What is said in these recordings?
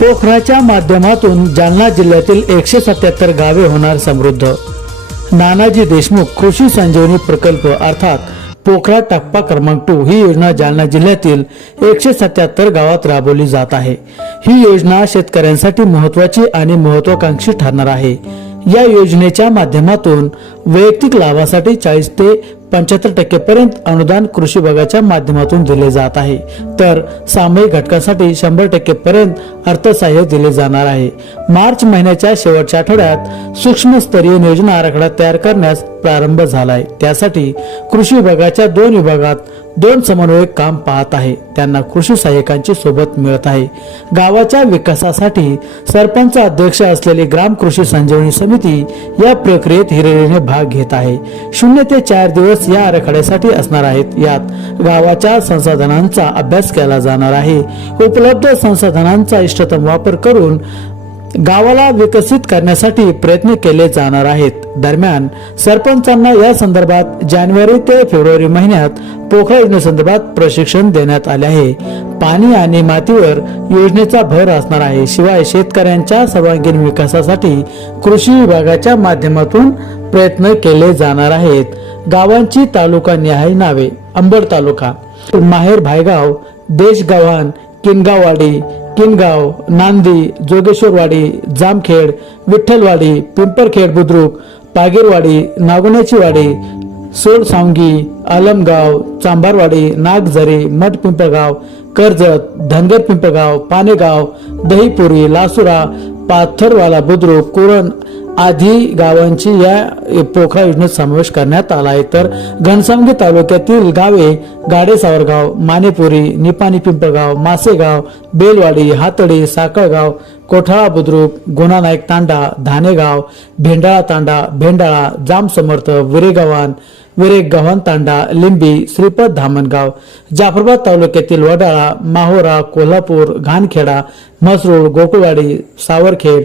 पोखराच्या माध्यमातून जालना जिल्ह्यातील एकशे सत्याहत्तर गावे होणार समृद्ध. नानाजी देशमुख कृषी संजीवनी प्रकल्प अर्थात पोखरा टप्पा क्रमांक टू ही योजना जालना जिल्ह्यातील एकशे सत्याहत्तर गावात राबवली जात आहे. ही योजना शेतकऱ्यांसाठी महत्वाची आणि महत्वाकांक्षी ठरणार आहे. या योजनेच्या माध्यमातून वैयक्तिक लाभासाठी चाळीस ते पंच्याहत्तर टक्केपर्यंत अनुदान कृषी विभागाच्या माध्यमातून दिले जात आहे. तर सामूहिक घटकासाठी शंभर टक्केपर्यंत अर्थसहाय्य दिले जाणार आहे. मार्च महिन्याच्या शेवटच्या आठवड्यात सूक्ष्मस्तरीय नियोजन आराखडा तयार करण्यास प्रारंभ झालाय. त्यासाठी कृषी विभागाच्या दोन विभागात दोन समन्वयक काम पाहत आहे. त्यांना कृषी सहाय्यकांची सोबत मिळत आहे. गावाच्या विकासासाठी सरपंच अध्यक्ष असलेली ग्राम कृषी संजीवनी समिती या प्रक्रियेत हिरिरीने भाग घेत आहे. शून्य ते चार दिवस या आराखड्यासाठी असणार आहेत. यात गावाच्या संसाधनांचा अभ्यास केला जाणार आहे. उपलब्ध संसाधनांचा इष्टतम वापर करून गावाला विकसित करण्यासाठी प्रयत्न केले जाणार आहेत. दरम्यान सरपंचांना या संदर्भात जानेवारी ते फेब्रुवारी महिन्यात पोखरा योजनेसंदर्भात प्रशिक्षण देण्यात आले आहे. पाणी आणि मातीवर योजनेचा भर असणार आहे. शिवाय शेतकऱ्यांच्या सर्वांगीण विकासासाठी कृषी विभागाच्या माध्यमातून प्रयत्न केले जाणार आहेत. गावांची तालुका निहाय नावे अंबड तालुका. माहेर भायगाव देशगव्हाण किनगाववाडी किनगाव नांदी जोगेश्वरवाडी जामखेड विठ्ठलवाडी पिंपरखेड बुद्रुक पागीरवाडी नागोण्याची वाडी सोडसावंगी आलमगाव चांभारवाडी नागझरी मठ पिंपळगाव कर्जत धनगर पिंपळगाव पानेगाव दहीपुरी लासुरा पाथरवाला बुद्रुक कुरण आधी गावांची या पोखरा योजनेत समावेश करण्यात आला आहे. तर घनसावंगी तालुक्यातील गावे गाडे सावरगाव मानेपुरी निपाणी पिंपळगाव मासेगाव बेलवाडी हातडी साकळगाव कोठाळा बुद्रुक गुणानायक तांडा धानेगाव भेंडाळा तांडा भेंडाळा जाम समर्थ विरेगव्हाण विरेक गव्हाण तांडा लिंबी श्रीपद धामणगाव जाफराबाद तालुक्यातील वडाळा माहोरा कोल्हापूर घाणखेडा म्हसरूळ गोकुळवाडी सावरखेड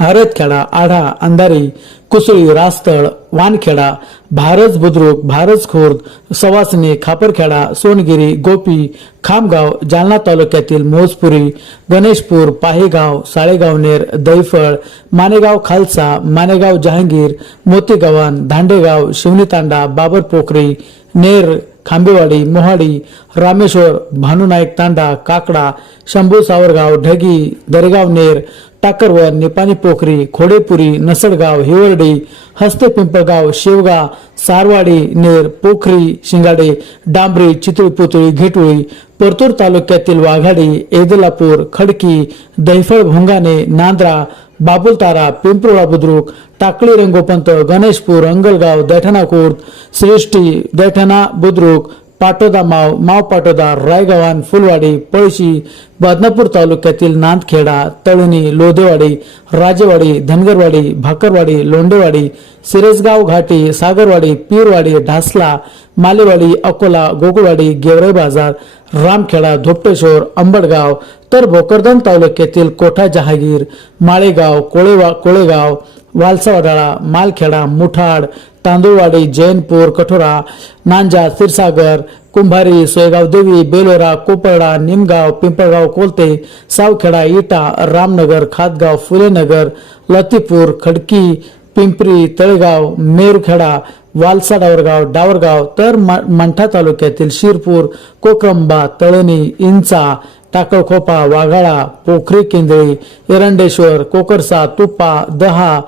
हरदखेडा आढा अंधारी कुसळी रास्तळ वानखेडा भारज बुद्रुक भारज खुर्द सवासणी खापरखेडा सोनगिरी गोपी खामगाव जालना तालुक्यातील मोजपुरी गणेशपूर पाहेगाव साळेगावनेर दैफळ मानेगाव खालसा मानेगाव जहांगीर मोतीगव्हाण धांडेगाव शिवनीतांडा बाबर पोखरी नेर खांबेवाडी मोहाडी रामेश्वर भानुनायक तांडा काकडा शंभू सावरगाव ढगी दरेगाव नेर टाकरवन निपाणी पोखरी खोडेपुरी नसडगाव हिवरडी हस्ते पिंपळगाव शेवगा सारवाडी नेर पोखरी शिंगाडे डांबरी चितळी पुतळी घेटुळी परतूर तालुक्यातील वाघाडी एदलापूर खडकी दैफळ भोंगाने नांद्रा बाबुलतारा पिंपरुळा बुद्रुक टाकळी रंगोपंत गणेशपूर अंगलगाव दैठणा खुर्द श्रेष्ठी दैठणा बुद्रुक पाटोदा माव माव पाटोदा रायगव्हाण फुलवाडी पळशी बदनापूर तालुक्यातील नांदखेडा तळणी लोधेवाडी राजेवाडी धनगरवाडी भाकरवाडी लोंडेवाडी सिरेसगाव घाटी सागरवाडी पीरवाडी ढासला मालेवाडी अकोला गोकुळवाडी गेवरे बाजार रामखेडा धोपटेश्वर अंबडगाव तर भोकरदन तालुक्यातील कोठा जहागीर माळेगाव कोळेवा कोळेगाव वालसावडाळा मालखेडा मुठाड तांदूळवाडी जैनपूर कठोरा नांजा क्षीरसागर कुंभारी सोयगाव देवी बेलोरा कोपर्डा निमगाव पिंपळगाव कोलते सावखेडा इटा रामनगर खातगाव फुलेनगर लतीपूर खडकी पिंपरी तळेगाव मेरखेडा वालसा डावरगाव डावरगाव तर मंठा तालुक्यातील शिरपूर कोकंबा तळणी इंचा टाकळखोपा वाघाळा पोखरी केंद्री एरंडेश्वर कोकरसा तुपा दहा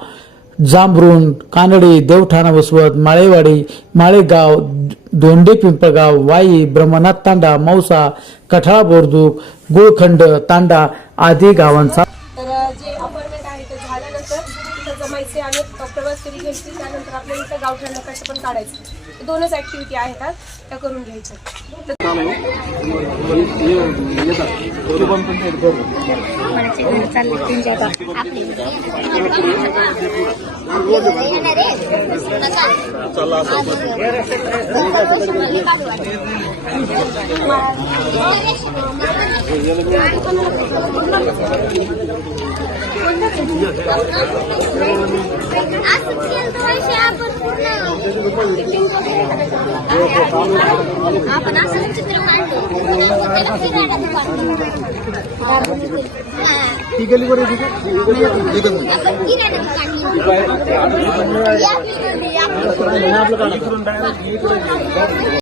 जांभरुण कानडी देवठाणा वसवत माळेवाडी माळेगाव दोंडे पिंपळगाव वाई ब्रह्मनाथ तांडा मौसा कठाळा बोरदूक गुळखंड तांडा आदी गावांचा तर जे अपॉइंटमेंट आहे ते झाल्यानंतर तिथं जमायचे आणि तरी घ्यायची त्यानंतर आपल्याला इथं गावठ्यांना पैसे पण काढायचं. दोनच ऍक्टिव्हिटी आहेत आज त्या करून घ्यायच्या. आपण असं चित्र काढतो ती गली बरं तिथे या